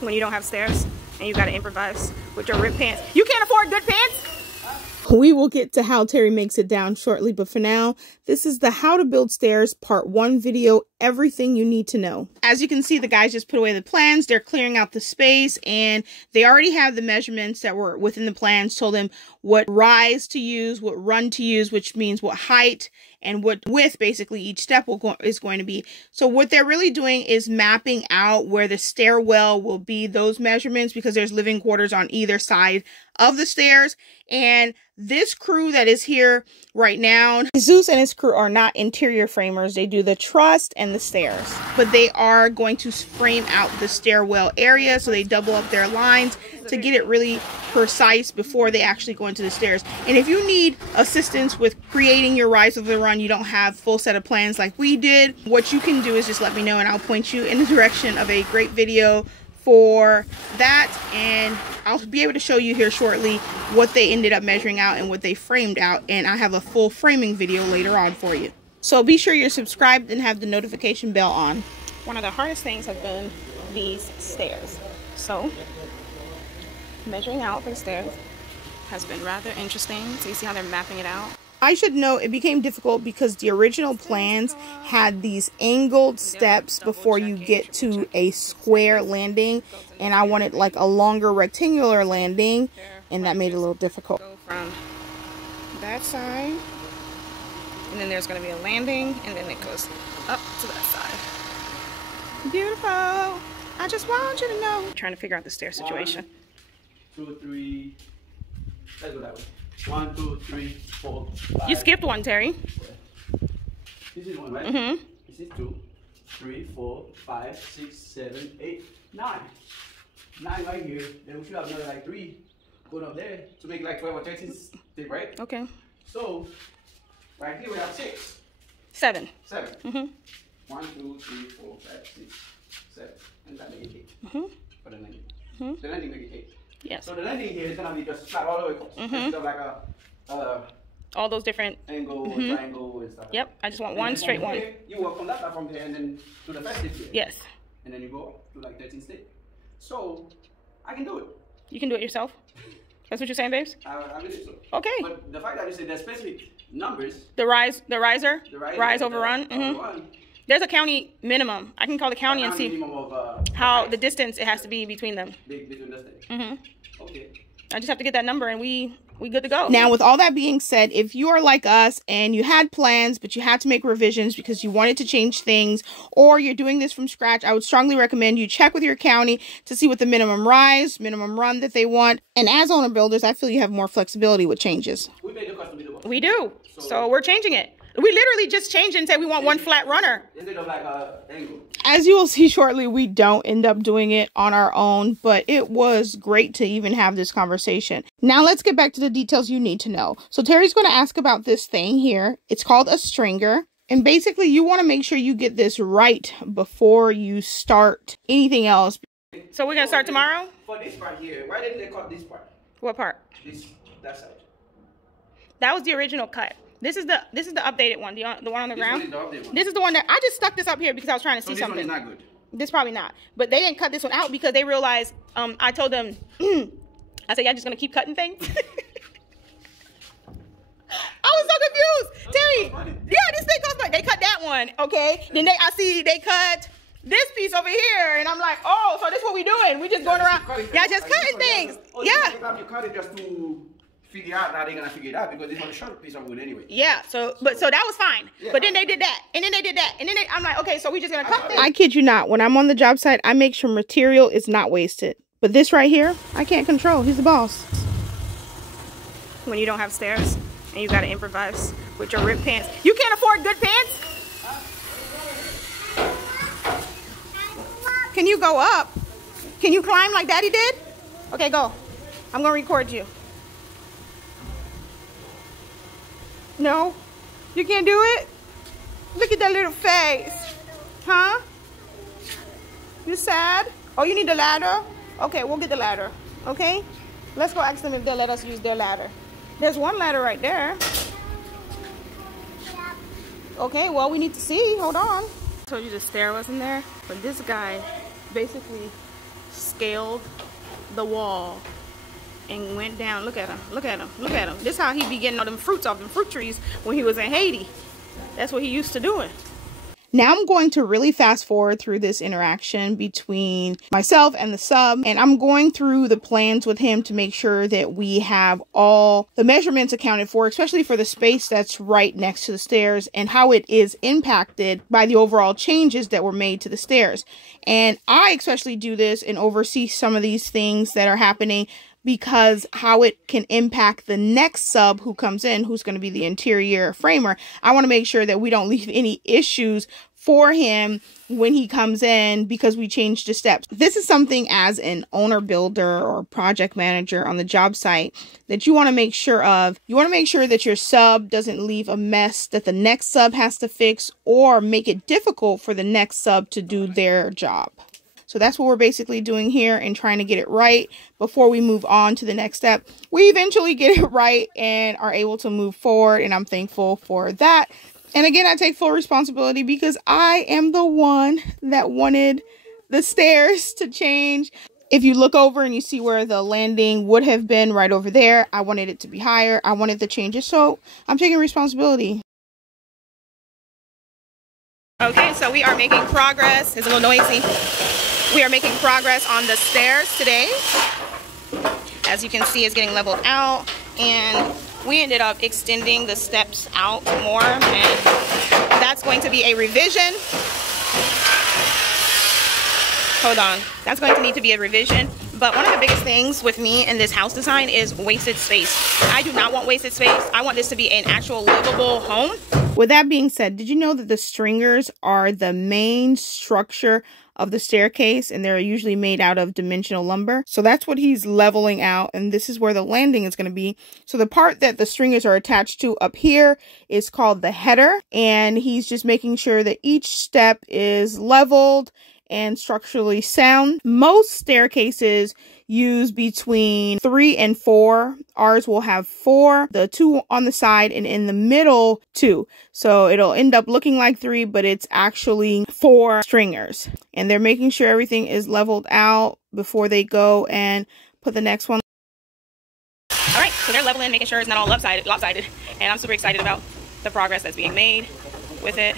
when you don't have stairs and you gotta improvise with your ripped pants. You can't afford good pants? We will get to how Terry makes it down shortly, but for now, this is the How to Build Stairs Part 1 video, everything you need to know. As you can see, the guys just put away the plans. They're clearing out the space, and they already have the measurements that were within the plans, told them what rise to use, what run to use, which means what height and what width basically each step is going to be. So what they're really doing is mapping out where the stairwell will be, those measurements, because there's living quarters on either side of the stairs. And this crew that is here right now, Zeus and his crew are not interior framers. They do the truss and the stairs, but they are going to frame out the stairwell area. So they double up their lines to get it really precise before they actually go into the stairs. And if you need assistance with creating your rise of the run, you don't have full set of plans like we did, what you can do is just let me know and I'll point you in the direction of a great video for that, and I'll be able to show you here shortly what they ended up measuring out and what they framed out, and I have a full framing video later on for you. So be sure you're subscribed and have the notification bell on. One of the hardest things has been these stairs. So measuring out for the stairs has been rather interesting. So you see how they're mapping it out? I should know it became difficult because the original plans had these angled steps before you get to a square landing, and I wanted like a longer rectangular landing, and that made it a little difficult. Go from that side, and then there's going to be a landing, and then it goes up to that side. Beautiful. I just want you to know. I'm trying to figure out the stair situation. 1, 2, 3. Let's go that way. 1, 2, 3, 4, 5. You skipped one, Terry. This is 1, right? Mm-hmm. This is 2, 3, 4, 5, 6, 7, 8, 9. 9 right here. Then we should have another like 3 going up there to make like 12 or 13 stick, right? Okay. So right here we have 6. 7. 7. Mm-hmm. 1, 2, 3, 4, 5, 6, 7. And that make it 8. Mm-hmm. For the landing. Mm-hmm. The landing make it 8. Yes. So the landing here is gonna be just flat all the way across. Instead of like a all those different angle, triangle, and stuff. Yep. I just want one straight one. Here, you work from that platform there and then to the first step here. Yes. And then you go up to like 13 step. So I can do it. You can do it yourself. That's what you're saying, babes? I believe so. Okay. But the fact that you say there's specific numbers. The riser, rise over run. Mm-hmm. There's a county minimum. I can call the county and see how the distance it has to be between them. Between the steps. Mm-hmm. Okay. I just have to get that number and we good to go. Now, with all that being said, if you are like us and you had plans, but you had to make revisions because you wanted to change things, or you're doing this from scratch, I would strongly recommend you check with your county to see what the minimum rise, minimum run that they want. And as owner builders, I feel you have more flexibility with changes. We made the custom video. We do. So we're changing it. We literally just changed it and said we want one flat runner. Instead of like a angle. As you will see shortly, we don't end up doing it on our own, but it was great to even have this conversation. Now let's get back to the details you need to know. So Terry's going to ask about this thing here. It's called a stringer. And basically you want to make sure you get this right before you start anything else. So we're going to start tomorrow? For this part here, why didn't they cut this part? What part? That side. That was the original cut. This is the updated one, the one on the ground. This one is the updated one. This is the one that I just stuck this up here because I was trying to see something. This one is not good. This probably not, but they didn't cut this one out because they realized. I told them, I said, y'all just gonna keep cutting things. I was so confused, Terry. Yeah, this thing goes back. They cut that one, okay? Then I see they cut this piece over here, and I'm like, oh, so this is what we doing? We just going around, yeah, just cutting things. Yeah. You cut it just to figure out how they're gonna figure it out because it's on a short piece of wood anyway. Yeah, so that was fine. Yeah. But then they did that, and then they did that, and then I'm like, okay, so we just gonna cut this. I kid you not, when I'm on the job site, I make sure material is not wasted. But this right here, I can't control. He's the boss. When you don't have stairs and you gotta improvise with your ripped pants. You can't afford good pants? Can you go up? Can you climb like Daddy did? Okay, go. I'm gonna record you. No? You can't do it? Look at that little face. Huh? You sad? Oh, you need the ladder? Okay, we'll get the ladder. Okay? Let's go ask them if they'll let us use their ladder. There's one ladder right there. Okay, well, we need to see. Hold on. I told you the stair wasn't there, but this guy basically scaled the wall and went down. Look at him, look at him, look at him. This is how he be getting all them fruits off them fruit trees when he was in Haiti. That's what he used to doing. Now I'm going to really fast forward through this interaction between myself and the sub, and I'm going through the plans with him to make sure that we have all the measurements accounted for, especially for the space that's right next to the stairs and how it is impacted by the overall changes that were made to the stairs. And I especially do this and oversee some of these things that are happening because how it can impact the next sub who comes in, who's going to be the interior framer. I want to make sure that we don't leave any issues for him when he comes in because we changed the steps. This is something as an owner builder or project manager on the job site that you want to make sure of. You want to make sure that your sub doesn't leave a mess that the next sub has to fix or make it difficult for the next sub to do their job. So that's what we're basically doing here and trying to get it right before we move on to the next step. We eventually get it right and are able to move forward, and I'm thankful for that. And again, I take full responsibility because I am the one that wanted the stairs to change. If you look over and you see where the landing would have been right over there, I wanted it to be higher. I wanted the changes, so I'm taking responsibility. Okay, so we are making progress. It's a little noisy. We are making progress on the stairs today. As you can see, it's getting leveled out, and we ended up extending the steps out more, and that's going to be a revision. Hold on, that's going to need to be a revision. But one of the biggest things with me in this house design is wasted space. I do not want wasted space. I want this to be an actual livable home. With that being said, did you know that the stringers are the main structure of the staircase, and they're usually made out of dimensional lumber? So that's what he's leveling out, and this is where the landing is going to be. So the part that the stringers are attached to up here is called the header, and he's just making sure that each step is leveled and structurally sound. Most staircases use between 3 and 4. Ours will have 4, the 2 on the side, and in the middle 2. So it'll end up looking like 3, but it's actually 4 stringers. And they're making sure everything is leveled out before they go and put the next one. All right, so they're leveling, making sure it's not all lopsided. And I'm super excited about the progress that's being made with it.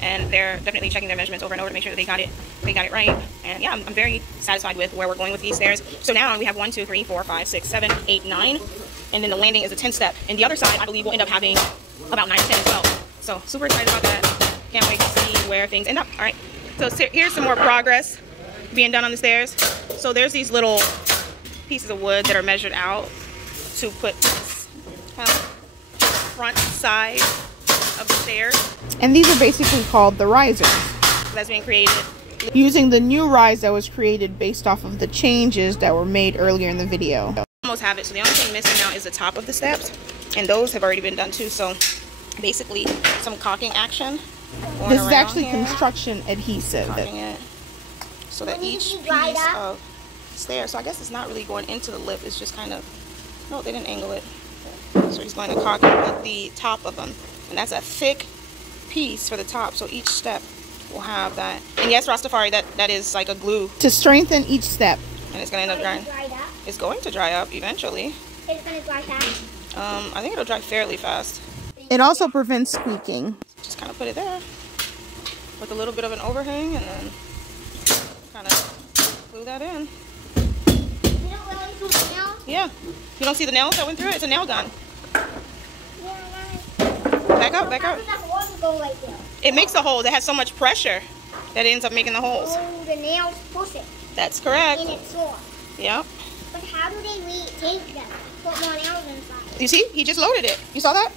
And they're definitely checking their measurements over and over to make sure that they got it right. And yeah, I'm very satisfied with where we're going with these stairs. So now we have 1, 2, 3, 4, 5, 6, 7, 8, 9. And then the landing is a 10 step. And the other side, I believe, will end up having about 9 or 10 as well. So super excited about that. Can't wait to see where things end up. All right, so here's some more progress being done on the stairs. So there's these little pieces of wood that are measured out to put kind of front side of the stairs. And these are basically called the risers. That's being created using the new rise that was created based off of the changes that were made earlier in the video. Almost have it. So the only thing missing now is the top of the steps, and those have already been done too. So basically some caulking action. This is actually construction adhesive. It so that each piece of stair. So I guess it's not really going into the lip. It's just kind of, no, they didn't angle it. So he's going to caulk it at the top of them. And that's a thick piece for the top, so each step will have that. And yes, Rastafari, that is like a glue to strengthen each step. And it's going to end up drying. It's going to dry up eventually. It's going to dry fast? I think it'll dry fairly fast. It also prevents squeaking. Just kind of put it there with a little bit of an overhang, and then kind of glue that in. You don't really see the nails? Yeah. You don't see the nails that went through it? It's a nail gun. Back up, back up. It makes a hole that has so much pressure that it ends up making the holes. Oh, the nails push it. That's correct. And it's sore. Yep. But how do they retake them? Put more nails inside. You see? He just loaded it. You saw that?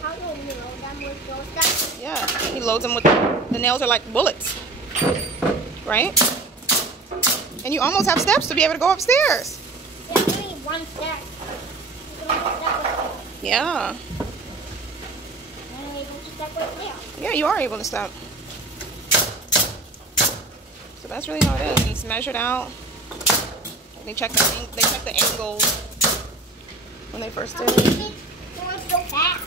How do you load them with those stuff? Yeah. He loads them with, the nails are like bullets. Right? And you almost have steps to be able to go upstairs. Yeah, only one step. Yeah. I'm able to step right there. Yeah, you are able to step. So that's really how it is. It's measured out. They check the angles when they first did it. Going so fast.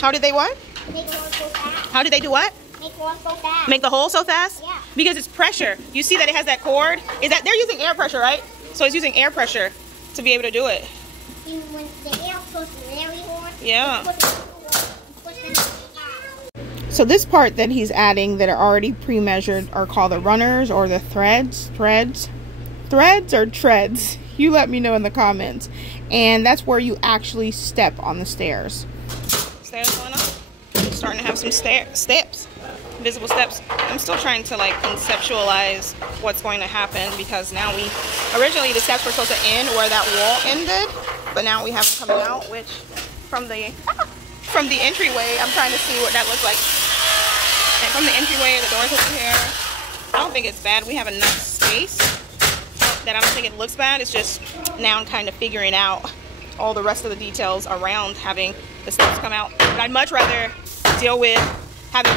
How did they what? They go so fast. How did they do what? Make one so fast. Make the hole so fast? Yeah. Because it's pressure. You see that it has that cord? Is that they're using air pressure, right? So it's using air pressure to be able to do it. See, when the air pushes very hard. Yeah. So this part that he's adding that are already pre-measured are called the runners or the threads or treads. You let me know in the comments. And that's where you actually step on the stairs. Stairs going up. Starting to have some steps, visible steps. I'm still trying to like conceptualize what's going to happen because now originally the steps were supposed to end where that wall ended, but now we have them coming out, which from the entryway, I'm trying to see what that looks like. And from the entryway, the doors over here, I don't think it's bad. We have enough space that I don't think it looks bad. It's just now I'm kind of figuring out all the rest of the details around having the steps come out. But I'd much rather deal with having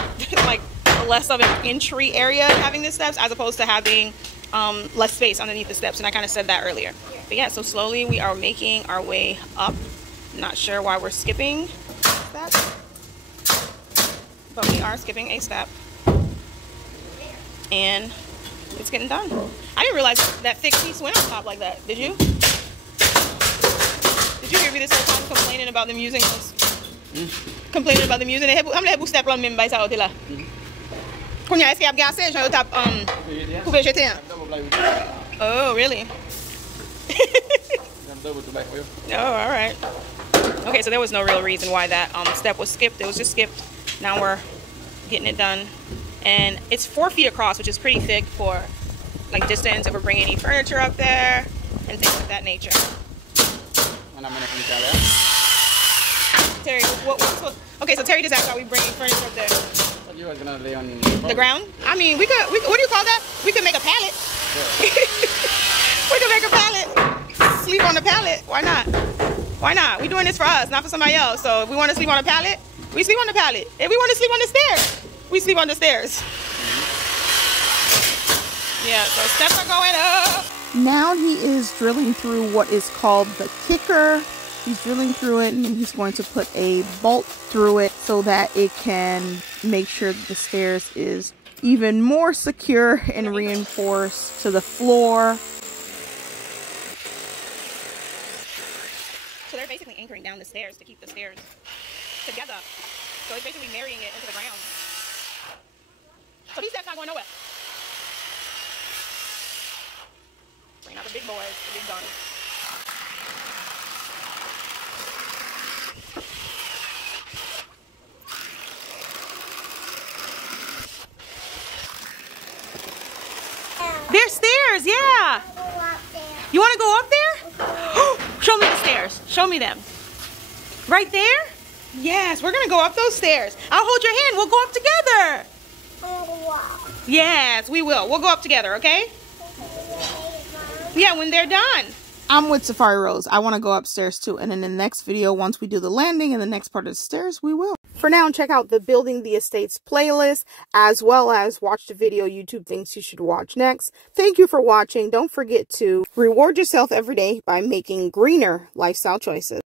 like less of an entry area having the steps as opposed to having less space underneath the steps. And I kind of said that earlier. But yeah, so slowly we are making our way up. Not sure why we're skipping that, but we are skipping a step and it's getting done. I didn't realize that thick piece went on top like that. Did you? Did you hear me this whole time complaining about them using those? Complaining about them using it? How many step on me by sa hotel? Kunya est-ce qu'il y a gazé je tap couper jeter. Oh, really? Oh, all right. Okay, so there was no real reason why that step was skipped. It was just skipped. Now we're getting it done. And it's 4 feet across, which is pretty thick for like distance if we're bringing any furniture up there and things of that nature. Terry, okay, so Terry just asked, are we bringing furniture up there? You were gonna lay on the ground? I mean, we could, what do you call that? We could make a pallet. Yeah. We could make a pallet. Sleep on the pallet. Why not? Why not? We're doing this for us, not for somebody else. So if we want to sleep on a pallet, we sleep on the pallet. If we want to sleep on the stairs, we sleep on the stairs. Yeah, so steps are going up. Now he is drilling through what is called the kicker. He's drilling through it and he's going to put a bolt through it so that it can make sure that the stairs is even more secure and reinforced to the floor. So they're basically anchoring down the stairs to keep the stairs together. So it's basically marrying it into the ground. So these steps not going nowhere. Bring out the big boys, the big guns. There's stairs, yeah. You want to go up there? Show me the stairs. Show me them. Right there? Yes, we're going to go up those stairs. I'll hold your hand. We'll go up together. Yes, we will. We'll go up together, okay? Yeah, when they're done. I'm with Safari Rose. I want to go upstairs too. And in the next video, once we do the landing and the next part of the stairs, we will. For now, check out the Building the Estates playlist, as well as watch the video YouTube thinks you should watch next. Thank you for watching. Don't forget to reward yourself every day by making greener lifestyle choices.